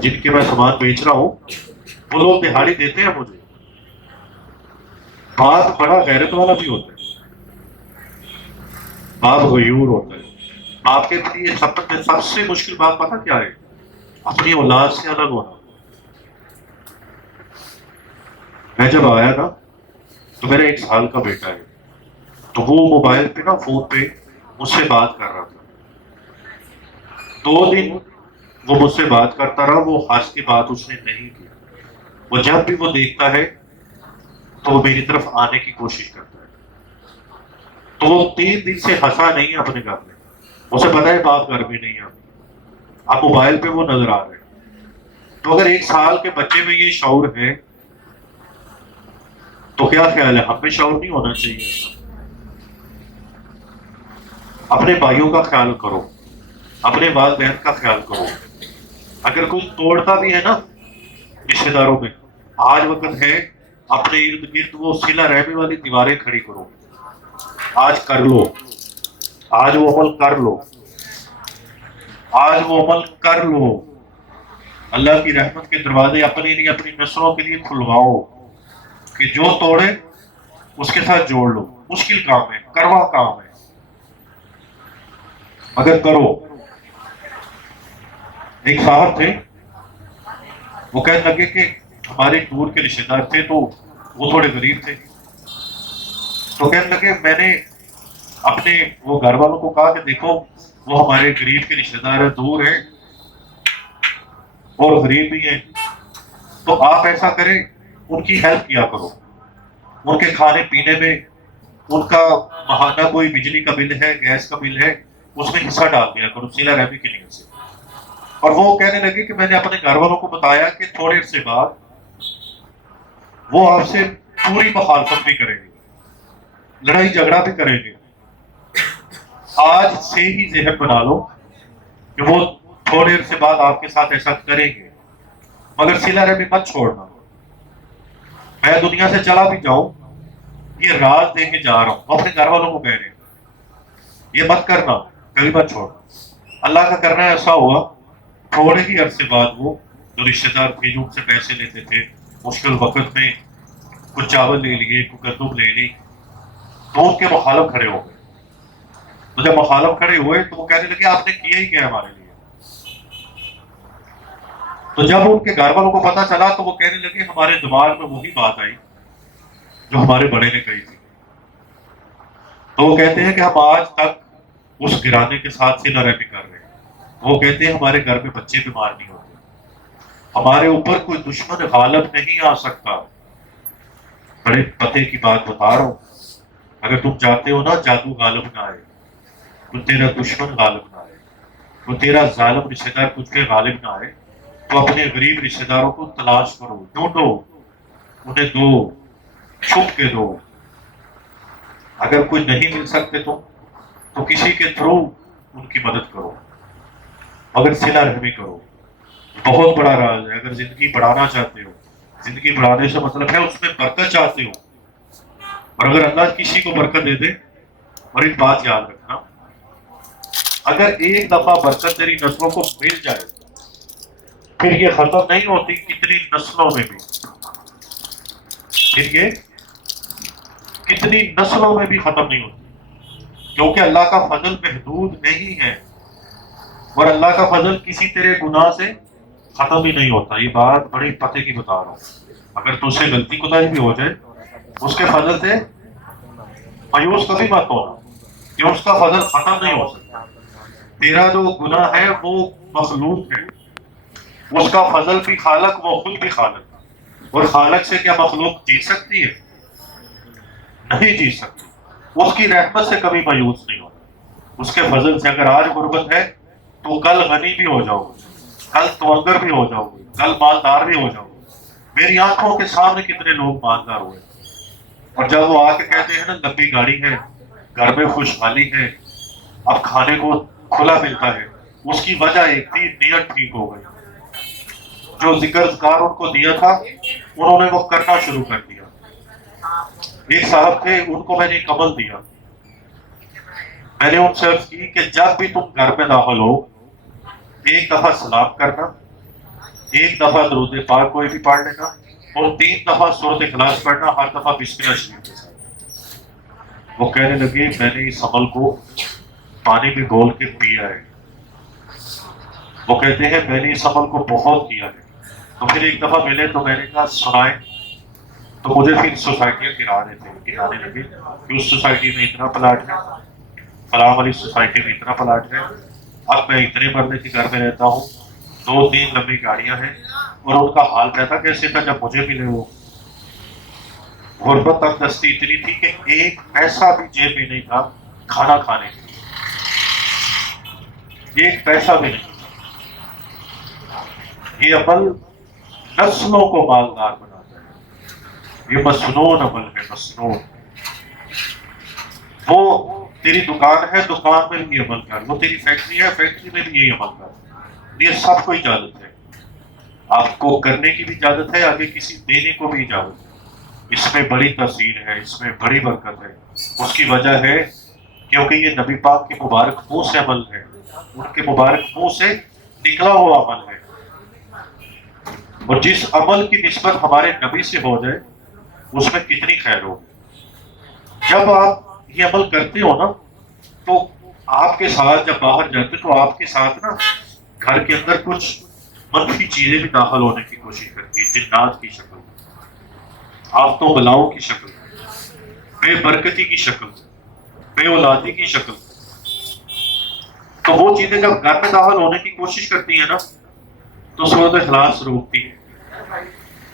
جن کے میں سامان بیچ رہا ہوں، وہ لوگ دہاڑی دیتے ہیں مجھے۔ باپ بڑا غیرت والا بھی ہوتا ہے، باپ غیور ہوتا ہے۔ باپ کے لیے سب سے مشکل بات پتہ کیا ہے؟ اپنی اولاد سے الگ ہونا۔ میں جب آیا نا تو میرا 1 سال کا بیٹا ہے، تو وہ موبائل پہ نا فون پہ مجھ سے بات کر رہا تھا۔ 2 دن وہ مجھ سے بات کرتا رہا، وہ ہنس کی بات اس نے نہیں کی۔ وہ جب بھی وہ دیکھتا ہے تو وہ میری طرف آنے کی کوشش کرتا ہے، تو وہ 3 دن سے ہنسا نہیں ہے اپنے گھر میں۔ اسے پتا ہے باپ گھر میں نہیں ہے، اب موبائل پہ وہ نظر آ رہے ہیں۔ تو اگر 1 سال کے بچے میں یہ شعور ہے تو کیا خیال ہے ہم میں شعور نہیں ہونا چاہیے؟ اپنے بھائیوں کا خیال کرو، اپنے والدین کا خیال کرو۔ اگر کوئی توڑتا بھی ہے نا رشتے داروں میں، آج وقت ہے اپنے ارد گرد وہ صلہ رحمی والی دیواریں کھڑی کرو۔ آج کر لو، آج وہ عمل کر لو، آج وہ عمل کر لو۔ اللہ کی رحمت کے دروازے اپنے لیے، اپنی نسلوں کے لیے کھلواؤ، کہ جو توڑے اس کے ساتھ جوڑ لو۔ مشکل کام ہے، کروا کام ہے، مگر کرو۔ ایک صاحب تھے، وہ کہنے لگے کہ ہمارے دور کے رشتے دار تھے تو وہ تھوڑے غریب تھے، تو کہنے لگے میں نے اپنے وہ گھر والوں کو کہا کہ دیکھو وہ ہمارے غریب کے رشتے دار ہیں، دور ہیں اور غریب بھی ہیں، تو آپ ایسا کریں ان کی ہیلپ کیا کرو، ان کے کھانے پینے میں ان کا ماہانہ کوئی بجلی کا بل ہے، گیس کا بل ہے، اس میں حصہ ڈال دیا کرو صلہ رحمی کی نیت سے۔ اور وہ کہنے لگے کہ میں نے اپنے گھر والوں کو بتایا کہ تھوڑے عرصے بعد وہ آپ سے پوری مخالفت بھی کریں گے، لڑائی جھگڑا بھی کریں گے، آج سے ہی ذہن بنا لو کہ وہ تھوڑے عرصے بعد آپ کے ساتھ ایسا کریں گے، مگر صلہ رحمی مت چھوڑنا۔ میں دنیا سے چلا بھی جاؤں، یہ راز دے کے جا رہا ہوں، اپنے گھر والوں کو کہہ رہے ہیں یہ مت کرنا، کبھی مت چھوڑنا۔ اللہ کا کرنا ایسا ہوا، تھوڑے ہی عرصے بعد وہ جو رشتے دار تھے جو ان سے پیسے لیتے تھے، مشکل وقت میں کچھ چاول لے لیے، کچھ گندم لے لی، تو ان کے مخالف کھڑے ہو گئے۔ تو جب مخالف کھڑے ہوئے تو وہ کہنے لگے آپ نے کیا ہی کیا ہمارے لیے؟ تو جب ان کے گھر والوں کو پتا چلا تو وہ کہنے لگے ہمارے دماغ میں وہی بات آئی جو ہمارے بڑے نے کہی تھی۔ تو وہ کہتے ہیں کہ ہم آج تک اس گرانے کے ساتھ صلہ رحمی کر رہے ہیں۔ وہ کہتے ہیں ہمارے گھر میں بچے بیمار نہیں ہوتے، ہمارے اوپر کوئی دشمن غالب نہیں آ سکتا۔ بڑے پتے کی بات بتا رہا ہوں، اگر تم چاہتے ہو نا جادو غالب نہ آئے، تو تیرا دشمن غالب نہ آئے، تو تیرا ظالم رشتے دار تجھ پہ غالب نہ آئے، تو اپنے غریب رشتے داروں کو تلاش کرو، ڈھونڈو، انہیں دو، چھپ کے دو۔ اگر کوئی نہیں مل سکتے تم تو کسی کے تھرو ان کی مدد کرو، مگر صلہ رحمی کرو۔ بہت بڑا راز ہے۔ اگر زندگی بڑھانا چاہتے ہو، زندگی بڑھانے سے مطلب ہے اس میں برکت چاہتے ہو، اور اگر اللہ کسی کو برکت دے دے، اور ایک بات یاد رکھنا، اگر ایک دفعہ برکت تیری نسلوں کو مل جائے پھر یہ ختم نہیں ہوتی کتنی نسلوں میں بھی، پھر یہ کتنی نسلوں میں بھی ختم نہیں ہوتی، کیونکہ اللہ کا فضل محدود نہیں ہے، اور اللہ کا فضل کسی تیرے گناہ سے ختم ہی نہیں ہوتا۔ یہ بات بڑی پتے کی بتا رہا ہوں۔ اگر تجھ سے غلطی کوتاہی بھی ہو جائے، اس کے فضل سے مایوس کبھی مت ہونا، کہ اس کا فضل ختم نہیں ہو سکتا۔ تیرا جو گناہ ہے وہ مخلوق ہے، اس کا فضل بھی خالق، وہ خود بھی خالق، اور خالق سے کیا مخلوق جیت سکتی ہے؟ نہیں جیت سکتی۔ اس کی رحمت سے کبھی مایوس نہیں ہوتا، اس کے فضل سے اگر آج غربت ہے تو کل غنی بھی ہو جاؤ گے، کل توانگر بھی ہو جاؤ گے، کل مالدار بھی ہو جاؤ گے۔ میری آنکھوں کے سامنے کتنے لوگ مالدار ہوئے، اور جب وہ آ کے کہتے ہیں نا لمبی گاڑی ہے، گھر میں خوشحالی ہے، اب کھانے کو کھلا ملتا ہے، اس کی وجہ ایک تھی، نیت ٹھیک ہو گئی۔ جو ذکر اذکار ان کو دیا تھا انہوں نے وہ کرنا شروع کر دیا۔ ایک صاحب تھے، ان کو میں نے ایک عمل دیا، میں نے ان سے عرض کی کہ جب بھی تم گھر میں داخل ہو، ایک دفعہ سلام کرنا، ایک دفعہ درود پاک کوئی بھی پڑھ لینا، اور 3 دفعہ سورۃ اخلاص پڑھنا، ہر دفعہ بسم اللہ شریف کے ساتھ۔ وہ کہنے لگے میں نے اس عمل کو پانی میں گھول کے پیا ہے۔ وہ کہتے ہیں میں نے اس عمل کو بہت کیا ہے۔ تو پھر ایک دفعہ ملے تو میں نے کہا سنائیں، تو مجھے پھر سوسائٹیاں گرانے لگے کہ اس سوسائٹی میں اتنا پلاٹ ہے، فلاں والی سوسائٹی میں اتنا پلاٹ ہے، اب میں اتنے مرلے کے گھر میں رہتا ہوں، 2-3 لمبی گاڑیاں ہیں، اور ان کا حال کہتا کیسے تھا جب مجھے ملے وہ۔ غربت تک دستی اتنی تھی کہ ایک پیسہ بھی جیب میں نہیں تھا کھانا کھانے کے لیے، ایک پیسہ بھی نہیں۔ یہ عمل نسلوں کو مالدار بناتا ہے، یہ مسنون عمل ہے، مسنون۔ وہ تیری دکان ہے، دکان میں بھی عمل کر، وہ تیری فیکٹری ہے، فیکٹری میں بھی یہی عمل کر۔ یہ سب کو اجازت ہے، آپ کو کرنے کی بھی اجازت ہے، آگے کسی دینے کو بھی اجازت ہے۔ اس میں بڑی تاثیر ہے، اس میں بڑی برکت ہے۔ اس کی وجہ ہے کیونکہ یہ نبی پاک کے مبارک منہ سے عمل ہے، ان کے مبارک منہ سے نکلا ہوا عمل ہے، اور جس عمل کی نسبت ہمارے نبی سے ہو جائے اس میں کتنی خیر ہو۔ جب آپ یہ عمل کرتے ہو نا تو آپ کے ساتھ جب باہر جاتے تو آپ کے ساتھ نا گھر کے اندر کچھ منفی چیزیں بھی داخل ہونے کی کوشش کرتی ہے، جنات کی شکل، آفتوں بلاؤں کی شکل، بے برکتی کی شکل، بے اولادی کی شکل. تو وہ چیزیں جب گھر میں داخل ہونے کی کوشش کرتی ہیں نا تو سورۃ اخلاص روکتی ہے،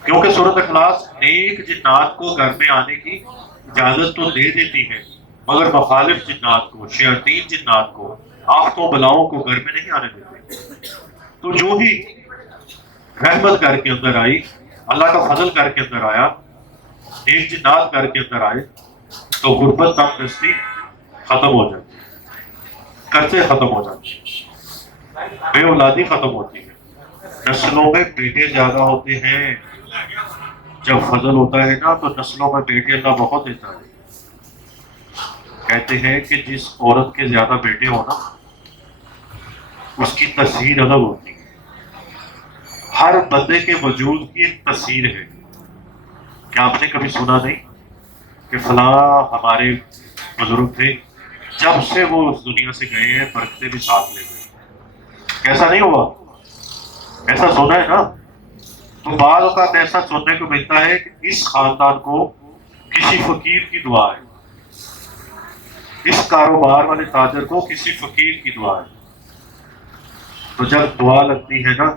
کیونکہ سورۃ اخلاص نیک جنات کو گھر میں آنے کی اجازت تو دے دیتی ہے، مگر مخالف جنات کو، شیاطین جنات کو، آفتوں بلاؤں کو گھر میں نہیں آنے دیتے. تو جو ہی رحمت گھر کے اندر آئی، اللہ کا فضل گھر کے اندر آیا، نیک جنات گھر کے اندر آئے، تو غربت تنگدستی ختم ہو جاتی ہے، قرضے ختم ہو جاتے ہیں، بے اولادی ختم ہوتی ہے، نسلوں میں بیٹے زیادہ ہوتے ہیں. جب فضل ہوتا ہے نا تو نسلوں میں بیٹے اللہ بہت دیتا ہے. کہتے ہیں کہ جس عورت کے زیادہ بیٹے ہو نا اس کی تصویر الگ ہوتی ہے. ہر بندے کے وجود کی ایک تصویر ہے. کیا آپ نے کبھی سنا نہیں کہ فلاں ہمارے بزرگ تھے، جب سے وہ اس دنیا سے گئے ہیں برکتیں بھی ساتھ لے گئے؟ کیسا نہیں ہوا؟ ایسا سنا ہے نا؟ تو بعض اوقات ایسا سننے کو ملتا ہے کہ اس خاندان کو کسی فقیر کی دعا ہے، اس کاروبار والے تاجر کو کسی فقیر کی دعا ہے. تو جب دعا لگتی ہے نا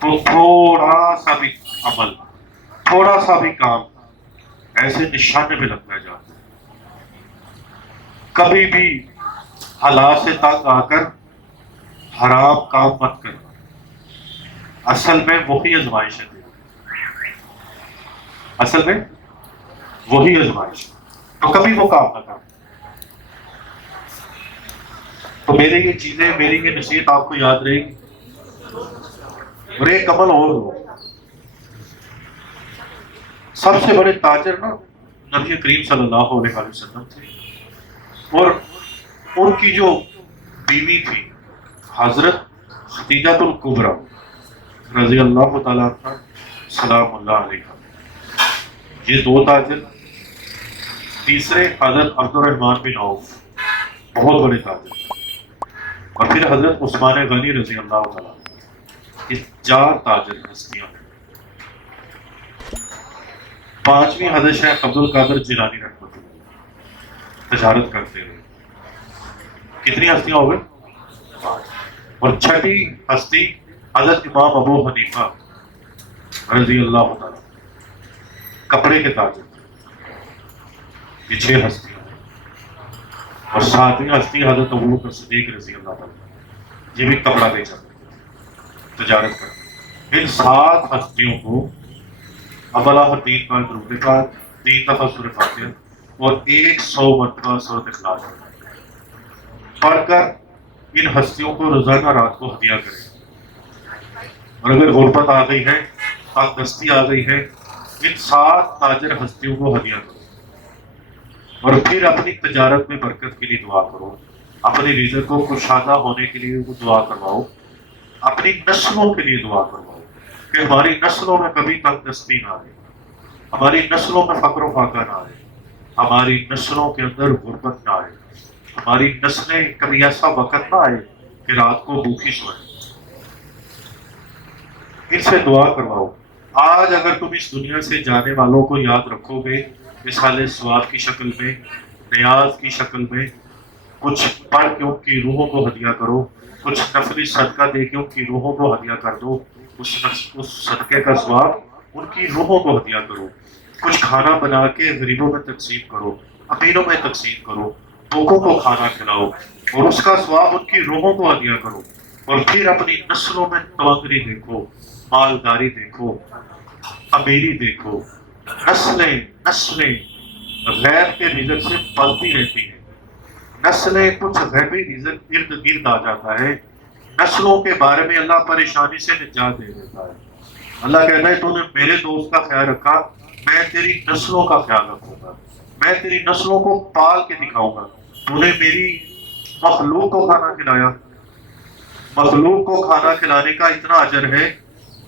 تو تھوڑا سا بھی عمل، تھوڑا سا بھی کام ایسے نشانے میں لگتا جاتا ہے. کبھی بھی حالات سے تنگ آ کر حرام کام مت کرنا، اصل میں وہی آزمائش ہے. اصل میں وہی آزمائش، تو کبھی وہ کام نہ کرنا. تو میرے یہ چیزیں، میری یہ نصیحت آپ کو یاد رہے گی. اور ایک عمل اور ہو، سب سے بڑے تاجر نا نبی کریم صلی اللہ علیہ وسلم تھے، اور ان کی جو بیوی تھی حضرت خدیجہ الکبریٰ رضی اللہ تعالیٰ عنہ سلام اللہ علیہ. یہ دو تاجر. تیسرے حضرت عبد الرحمن بن عوف، بہت بڑے تاجر. اور پھر حضرت عثمان غنی رضی اللہ تعالیٰ. یہ 4 تاجر ہستیاں ہیں. 5ویں حضرت شیخ عبد القادر جیلانی رحمۃ اللہ تجارت کرتے ہوئے. کتنی ہستیاں ہو گئی؟ 5. اور 6ٹھی ہستی حضرت امام ابو حنیفہ رضی اللہ تعالیٰ، کپڑے کے تاجر. یہ 6 ہستیاں ہیں. اور 7ویں ہستی حضرت ابوبکر صدیق رضی اللہ تعالیٰ، یہ بھی کپڑا بیچا تجارت کرتے. ان 7 ہستیوں کو اب اللہ 3 بار درود پاک، 3 دفعہ سورۃ فاتحہ اور 100 مرتبہ سورۃ اخلاص پڑھ کر ان ہستیوں کو روزانہ رات کو ہدیہ کریں. اور اگر غربت آ گئی ہے، تنگدستی آ گئی ہے، ان 7 تاجر ہستیوں کو ہدیہ کرو. اور پھر اپنی تجارت میں برکت کے لیے دعا کرو، اپنی رزق کو کشادہ ہونے کے لیے وہ دعا کرواؤ، اپنی نسلوں کے لیے دعا کرواؤ کہ ہماری نسلوں میں کبھی تنگدستی نہ آئے، ہماری نسلوں میں فقر و فاقہ نہ آئے، ہماری نسلوں کے اندر غربت نہ آئے، ہماری نسلیں کبھی ایسا وقت نہ آئے کہ رات کو بھوکی سوئیں. ان سے دعا کرواؤ. آج اگر تم اس دنیا سے جانے والوں کو یاد رکھو گے مثال ثواب کی شکل میں، نیاز کی شکل میں، کچھ پڑھ کے ان کی روحوں کو ہدیہ کرو، کچھ نفلی صدقہ دے کے ان کی روحوں کو ہدیہ کر دو، اس صدقے کا ثواب ان کی روحوں کو ہدیہ کرو. کچھ کھانا بنا کے غریبوں میں تقسیم کرو، امیروں میں تقسیم کرو، بھوکوں کو کھانا کھلاؤ، اور اس کا ثواب ان کی روحوں کو ہدیہ کرو. اور پھر اپنی نسلوں میں تمغری دیکھو، مالداری دیکھو، امیری دیکھو. نسلیں نسلیں غیر کے رزق سے پلتی رہتی ہیں. نسلیں کچھ غیبی رزق ارد گرد آ جاتا ہے. نسلوں کے بارے میں اللہ پریشانی سے نجات دے دیتا ہے. اللہ کہتا ہے تو نے میرے دوست کا خیال رکھا، میں تیری نسلوں کا خیال رکھوں گا، میں تیری نسلوں کو پال کے دکھاؤں گا. تو نے میری مخلوق کو کھانا کھلایا. مخلوق کو کھانا کھلانے کا اتنا اجر ہے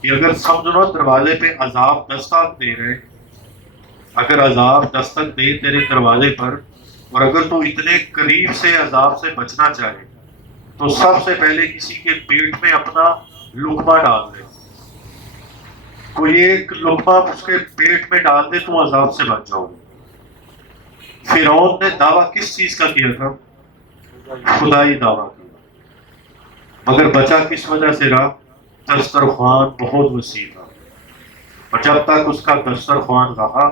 کہ اگر سمجھو دروازے پہ عذاب دستک دے رہے، اگر عذاب دستک دے تیرے دروازے پر، اور اگر تو اتنے قریب سے عذاب سے بچنا چاہے تو سب سے پہلے کسی کے پیٹ میں اپنا لقمہ ڈال دے. کوئی ایک لقمہ اس کے پیٹ میں ڈال دے تو عذاب سے بچ جاؤ گے. فرعون نے دعویٰ کس چیز کا کیا تھا؟ خدائی دعویٰ کیا، مگر بچا کس وجہ سے رہا؟ دسترخوان بہت وسیع تھا، اور جب تک اس کا دسترخوان رہا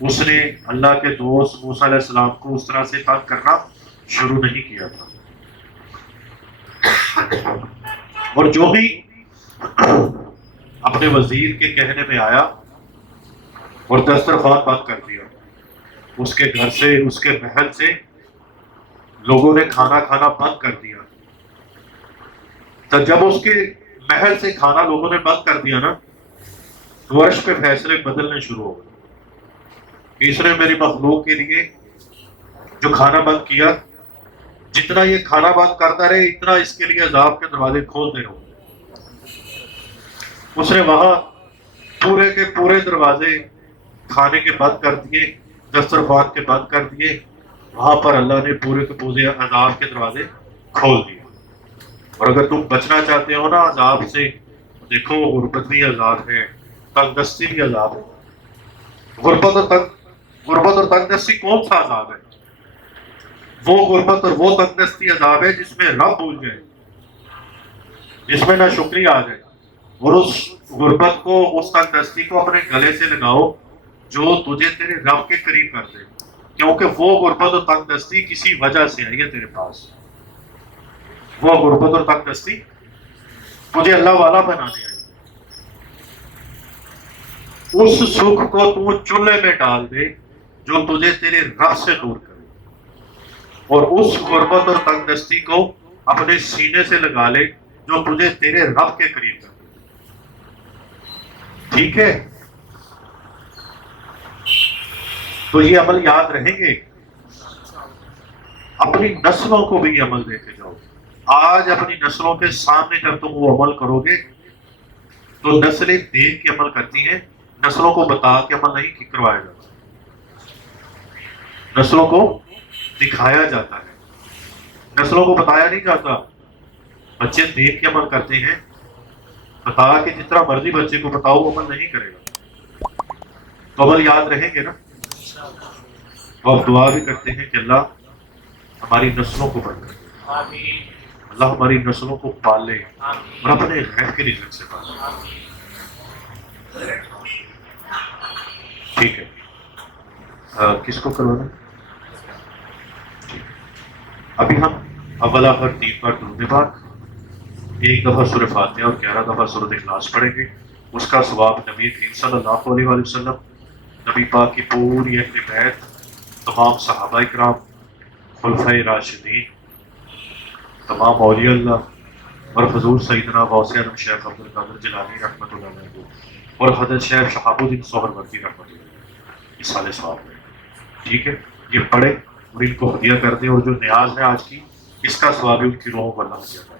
اس نے اللہ کے دوست موسیٰ علیہ السلام کو اس طرح سے تنگ کرنا شروع نہیں کیا تھا۔ اور جو بھی اپنے وزیر کے کہنے میں آیا اور دسترخوان بند کر دیا، اس کے گھر سے، اس کے محل سے لوگوں نے کھانا کھانا بند کر دیا۔ تو جب اس کے محل سے کھانا لوگوں نے بند کر دیا نا، تو عرش پہ فیصلے بدلنے شروع ہو گئے۔ اس نے میری مخلوق کے لیے جو کھانا بند کیا، جتنا یہ کھانا بند کرتا رہے اتنا اس کے لیے عذاب کے دروازے کھولتے رہو۔ اس نے وہاں پورے کے پورے دروازے کھانے کے بند کر دیے، دسترخوان کے بند کر دیے، وہاں پر اللہ نے پورے کے پورے عذاب کے دروازے کھول دیے۔ اور اگر تم بچنا چاہتے ہو نا عذاب سے، دیکھو غربت بھی عذاب ہے، تنگ دستی بھی عذاب ہے۔ غربت اور تنگ دستی کون سا عذاب ہے؟ وہ غربت اور وہ تنگ دستی عذاب ہے جس میں رب بھول جائے، جس میں نہ شکریہ آ جائے، اور اس غربت کو، اس تنگ دستی کو اپنے گلے سے لگاؤ جو تجھے تیرے رب کے قریب کر دے، کیونکہ وہ غربت اور تنگ دستی کسی وجہ سے آئی ہے تیرے پاس۔ وہ غربت اور تنگ دستی تجھے اللہ والا بنانے آئی۔ اس سکھ کو تو چولہے میں ڈال دے جو تجھے تیرے رب سے دور کرے، اور اس غربت اور تنگ دستی کو اپنے سینے سے لگا لے جو تجھے تیرے رب کے قریب کر دے۔ ٹھیک ہے؟ تو یہ عمل یاد رہیں گے، اپنی نسلوں کو بھی یہ عمل دے کے جاؤ۔ آج اپنی نسلوں کے سامنے جب تم وہ عمل کرو گے تو نسلیں دیکھ کے عمل کرتی ہیں، نسلوں کو بتا کے عمل نہیں کروایا جاتا، نسلوں کو دکھایا جاتا ہے، نسلوں کو بتایا نہیں جاتا۔ بچے دیکھ کے عمل کرتے ہیں، بتا کے جتنا مرضی بچے کو بتاؤ وہ عمل نہیں کرے گا۔ تو عمل یاد رہیں گے نا؟ تو آپ دعا بھی کرتے ہیں کہ اللہ ہماری نسلوں کو برکت دے، اللہ ہماری نسلوں کو پالے اور اپنے غیب کے رزق سے پالے۔ ٹھیک ہے، کس کو کروانا؟ ابھی ہم اولا ہر 3 بار درود پاک، 1 دفعہ سورہ فاتحہ اور 11 دفعہ سورۃ اخلاص پڑھیں گے۔ اس کا ثواب نبی کریم صلی اللہ علیہ وآلہ وسلم، نبی پاک کی پوری اہل بیت، تمام صحابہ اکرام، خلفائے راشدین، تمام اولیاء اللہ اور حضور سیدنا غوث اعظم شیخ عبد القادر جیلانی رحمۃ اللہ علیہ اور حضرت شیخ شہاب الدین سہروردی رحمۃ اللہ علیہ اس سال ثواب ہے۔ ٹھیک ہے، یہ پڑھیں اور ان کو ہدیہ کر دیں، اور جو نیاز ہے آج کی اس کا ثواب ان کی روحوں کو اللہ ہدیہ کر دیں۔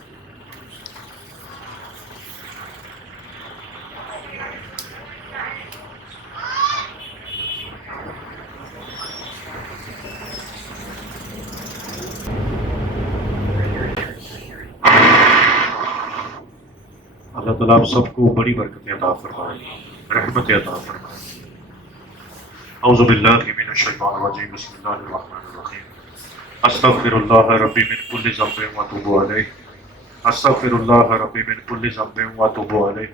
اللہ تعالیٰ آپ سب کو بڑی برکتیں عطا فرمائے، رحمت عطا فرمائے۔ اعوذ باللہ من الشیطان الرجیم، بسم اللہ الرحمن الرحیم۔ استغفر اللہ ربی من کل ذنب واتوب علیہ، استغفر اللہ ربی من کل ذنب واتوب علیہ،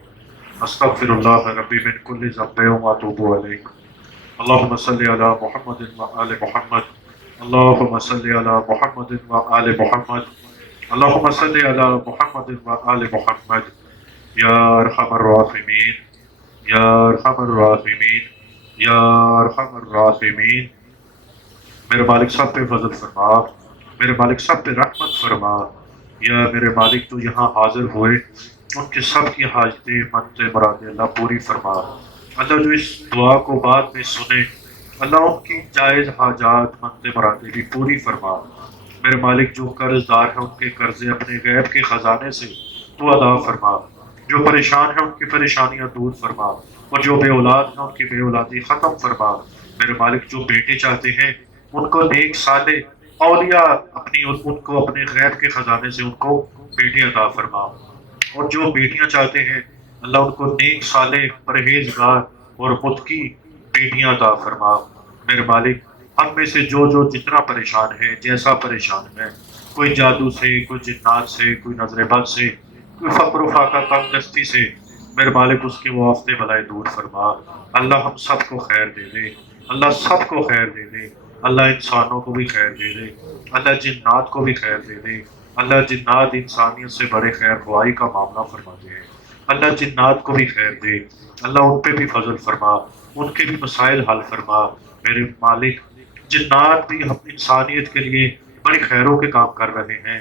استغفر اللہ ربی من کل ذنب واتوب علیہ۔ اللہم صلی علی محمد وآل محمد، اللہم صلی علی محمد وآل محمد، اللہم صلی علی محمد وآل محمد، یا ارحم الراحمین، یا ارحم الراحمین، یا ارحم الراحمین۔ میرے مالک سب پہ فضل فرما، میرے مالک سب پہ رحمت فرما۔ یا میرے مالک تو یہاں حاضر ہوئے ان کے سب کی حاجتیں، منتیں، مرادیں اللہ پوری فرما۔ اللہ جو اس دعا کو بعد میں سنے، اللہ ان کی جائز حاجات، منتیں، مرادیں بھی پوری فرما۔ میرے مالک جو قرض دار ہیں ان کے قرضے اپنے غیب کے خزانے سے تو ادا فرما، جو پریشان ہیں ان کی پریشانیاں دور فرما، اور جو بے اولاد ہیں ان کی بے اولادی ختم فرما۔ میرے مالک جو بیٹے چاہتے ہیں ان کو نیک صالح اولیاء ان کو اپنے غیب کے خزانے سے ان کو بیٹے عطا فرما، اور جو بیٹیاں چاہتے ہیں اللہ ان کو نیک صالح پرہیزگار اور متقی بیٹیاں عطا فرما۔ میرے مالک ہم میں سے جو جتنا پریشان ہے، جیسا پریشان ہے، کوئی جادو سے، کوئی جنات سے، کوئی نظر بد سے، کوئی فقر و فاقہ تنگ دستی سے، میرے مالک اس کی وہ آفتے بلائے دور فرما۔ اللہ ہم سب کو خیر دے دے، اللہ سب کو خیر دے دے، اللہ انسانوں کو بھی خیر دے دے، اللہ جنات کو بھی خیر دے دے۔ اللہ جنات انسانیت سے بڑے خیر خواہی کا معاملہ فرماتے ہیں، اللہ جنات کو بھی خیر دے، اللہ ان پہ بھی فضل فرما، ان کے بھی مسائل حل فرما۔ میرے مالک جنات بھی ہم انسانیت کے لیے بڑی خیروں کے کام کر رہے ہیں،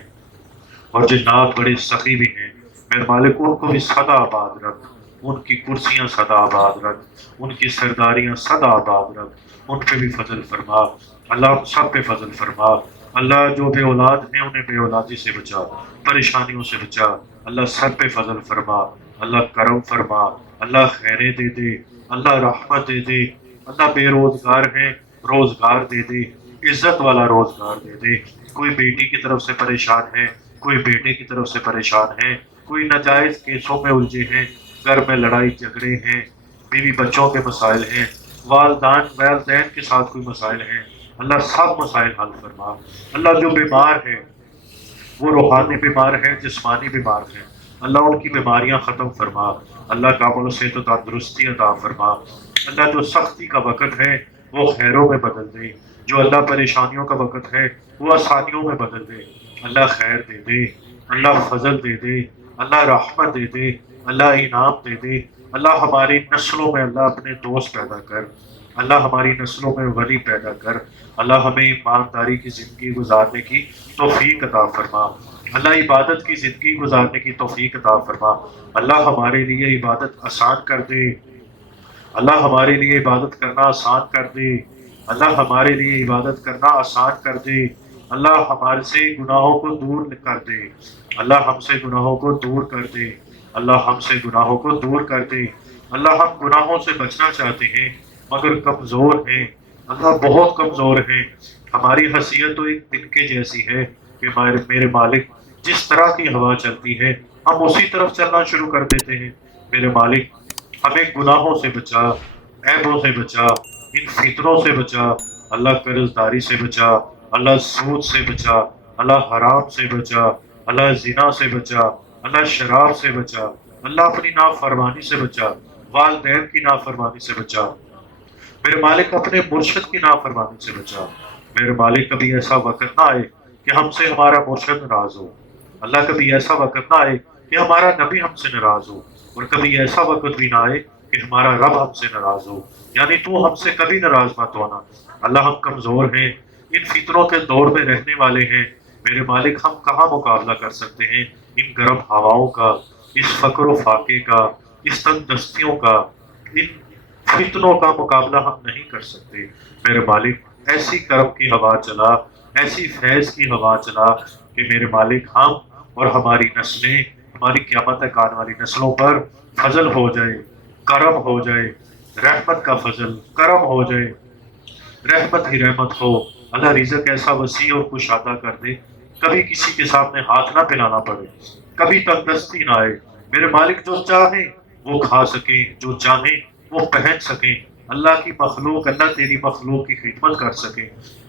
اور جنات بڑے سخی بھی ہیں۔ میرے مالک ان کو بھی سدا آباد رکھ، ان کی کرسیاں سدا آباد رکھ، ان کی سرداریاں سدا آباد رکھ، ان پہ بھی فضل فرما۔ اللہ ہم سب پہ فضل فرما۔ اللہ جو بے اولاد ہیں انہیں بے اولادی سے بچا، پریشانیوں سے بچا۔ اللہ سب پہ فضل فرما، اللہ کرم فرما، اللہ خیریں دے دے، اللہ رحمت دے دے۔ اللہ بے روزگار ہیں، روزگار دے دے، عزت والا روزگار دے دے۔ کوئی بیٹی کی طرف سے پریشان ہے، کوئی بیٹے کی طرف سے پریشان ہے، کوئی ناجائز کیسوں میں الجھے ہیں، گھر میں لڑائی جھگڑے ہیں، بیوی بچوں کے مسائل ہیں، والدین کے ساتھ کوئی مسائل ہیں، اللہ سب مسائل حل فرما۔ اللہ جو بیمار ہے، وہ روحانی بیمار ہیں، جسمانی بیمار ہیں، اللہ ان کی بیماریاں ختم فرما۔ اللہ کامل صحت و تندرستی عطا فرما۔ اللہ جو سختی کا وقت ہے وہ خیروں میں بدل دے، جو اللہ پریشانیوں کا وقت ہے وہ آسانیوں میں بدل دے۔ اللہ خیر دے دے، اللہ فضل دے دے، اللہ رحمت دے دے، اللہ انعام دے دے۔ اللہ ہماری نسلوں میں اللہ اپنے دوست پیدا کر، اللہ ہماری نسلوں میں ولی پیدا کر۔ اللہ ہمیں ایمانداری کی زندگی گزارنے کی توفیق عطا فرما۔ اللہ عبادت کی زندگی گزارنے کی توفیق عطا فرما۔ اللہ ہمارے لیے عبادت آسان کر دے، اللہ ہمارے لیے عبادت کرنا آسان کر دے، اللہ ہمارے لیے عبادت کرنا آسان کر دے۔ اللہ ہمارے سے گناہوں کو دور کر دے، اللہ ہم سے گناہوں کو دور کر دے، اللہ ہم سے گناہوں کو دور کر دے۔ اللہ ہم گناہوں سے بچنا چاہتے ہیں مگر کمزور ہیں، اللہ بہت کمزور ہیں۔ ہماری حیثیت تو ایک تنکے جیسی ہے کہ میرے مالک جس طرح کی ہوا چلتی ہے ہم اسی طرف چلنا شروع کر دیتے ہیں۔ میرے مالک ہمیں گناہوں سے بچا، عیبوں سے بچا، ان فتنوں سے بچا، اللہ قرض داری سے بچا، اللہ سود سے بچا، اللہ حرام سے بچا، اللہ زنا سے بچا، اللہ شراب سے بچا، اللہ اپنی نافرمانی سے بچا، والدین کی نافرمانی سے بچا۔ میرے مالک اپنے مرشد کی نافرمانی سے بچا۔ میرے مالک کبھی ایسا وقت نہ آئے کہ ہم سے ہمارا مرشد ناراض ہو، اللہ کبھی ایسا وقت نہ آئے کہ ہمارا نبی ہم سے ناراض ہو، اور کبھی ایسا وقت بھی نہ آئے کہ ہمارا رب ہم سے ناراض ہو، یعنی تو ہم سے کبھی ناراض مت ہونا۔ اللہ ہم کمزور ہیں، ان فتنوں کے دور میں رہنے والے ہیں۔ میرے مالک ہم کہاں مقابلہ کر سکتے ہیں ان گرم ہواؤں کا، اس فقر و فاقے کا، اس تنگ دستیوں کا، ان فتنوں کا مقابلہ ہم نہیں کر سکتے۔ میرے مالک ایسی کرم کی ہوا چلا، ایسی فیض کی ہوا چلا کہ میرے مالک ہم اور ہماری نسلیں، ہماری قیامت تک آنے والی نسلوں پر فضل ہو جائے، کرم ہو جائے، رحمت کا فضل، کرم ہو جائے، رحمت ہی رحمت ہو۔ اللہ رزق ایسا وسیع اور کشادہ کر دے، کبھی کسی کے سامنے ہاتھ نہ پھیلانا پڑے، کبھی تنگ دستی نہ آئے۔ میرے مالک جو چاہیں وہ کھا سکیں، جو چاہیں وہ پہن سکیں۔ اللہ کی مخلوق، اللہ تیری مخلوق کی خدمت کر سکیں۔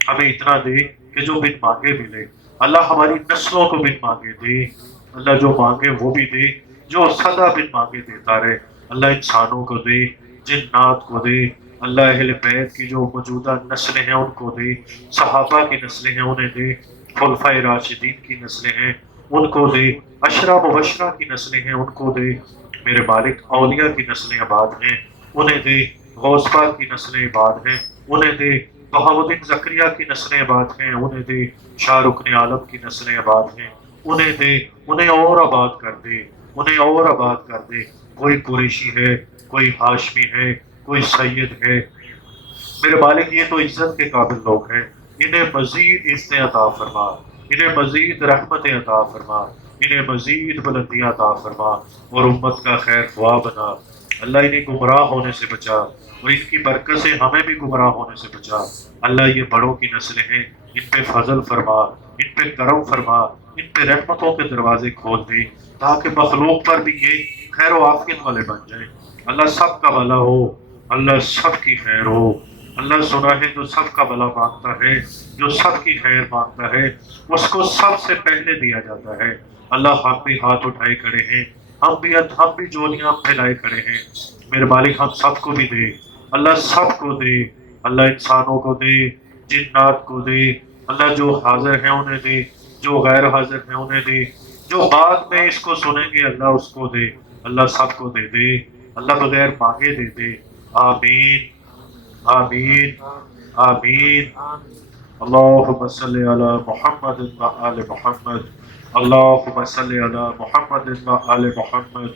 ہمیں اتنا دے کہ جو بن مانگے ملے۔ اللہ ہماری نسلوں کو بن مانگے دے، اللہ جو مانگے وہ بھی دے، جو سدا بن مانگے دیتا رہے۔ اللہ انسانوں کو دے، جنات کو دے، اللہ اہل بیت کی جو موجودہ نسلیں ہیں ان کو دے، صحابہ کی نسلیں ہیں انہیں دے، خلفائے راشدین کی نسلیں ہیں ان کو دے، عشرہ مبشرہ کی نسلیں ہیں ان کو دے۔ میرے مالک اولیاء کی نسلیں آباد ہیں انہیں دے، غوث پاک کی نسلیں آباد ہیں انہیں دے، بہاؤالدین زکریا کی نسلیں آباد ہیں انہیں دے، شاہ رکن عالم کی نسلیں آباد ہیں انہیں دے، انہیں اور آباد کر دے، انہیں اور آباد کر دے۔ کوئی قریشی ہے، کوئی ہاشمی ہے، کوئی سید ہے۔ میرے مالک یہ تو عزت کے قابل لوگ ہیں، انہیں مزید عزتیں عطا فرما، انہیں مزید رحمتیں عطا فرما، انہیں مزید بلندیاں عطا فرما، اور امت کا خیر خواہ بنا۔ اللہ انہیں گمراہ ہونے سے بچا، اور ان کی برکت سے ہمیں بھی گمراہ ہونے سے بچا۔ اللہ یہ بڑوں کی نسلیں ہیں، ان پہ فضل فرما، ان پہ کرم فرما، ان پہ رحمتوں کے دروازے کھول دے تاکہ مخلوق پر بھی یہ خیر و عافیت والے بن جائیں۔ اللہ سب کا بھلا ہو، اللہ سب کی خیر ہو، اللہ سنا ہے جو سب کا بھلا مانگتا ہے، جو سب کی خیر مانگتا ہے، اس کو سب سے پہلے دیا جاتا ہے۔ اللہ ہم بھی ہاتھ اٹھائے کھڑے ہیں، ہم بھی جولیاں پھیلائے کھڑے ہیں۔ میرے مالک ہم سب کو بھی دے، اللہ سب کو دے، اللہ انسانوں کو دے، جنات کو دے، اللہ جو حاضر ہیں انہیں دے، جو غیر حاضر ہیں انہیں دے، جو بعد میں اس کو سنیں گے اللہ اس کو دے، اللہ سب کو دے دے، اللہ بغیر مانگے دے دے۔ آمین آمین آمین۔ اللهم صل على محمد وآل محمد، اللهم صل على محمد وآل محمد،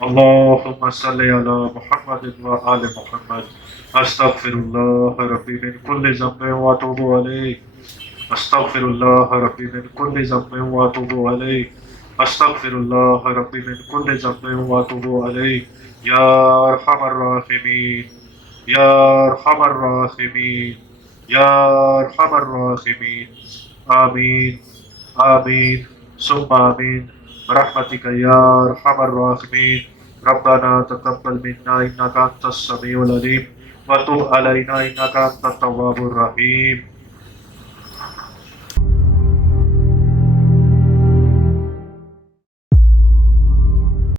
اللهم صل على محمد وآل محمد۔ استغفر الله ربي من كل ذنب واتوب عليه، استغفر الله ربي من كل ذنب واتوب عليه، استغفر الله ربي من كل ذنب واتوب عليه، يا ارحم الراحمين، یا ارحم الراحمین، یا ارحم الراحمین۔ آمین آمین ثم آمین برحمتک یا ارحم الراحمین۔ ربنا تقبل منا انک انت السمیع العلیم وتب علینا انک انت التواب الرحیم۔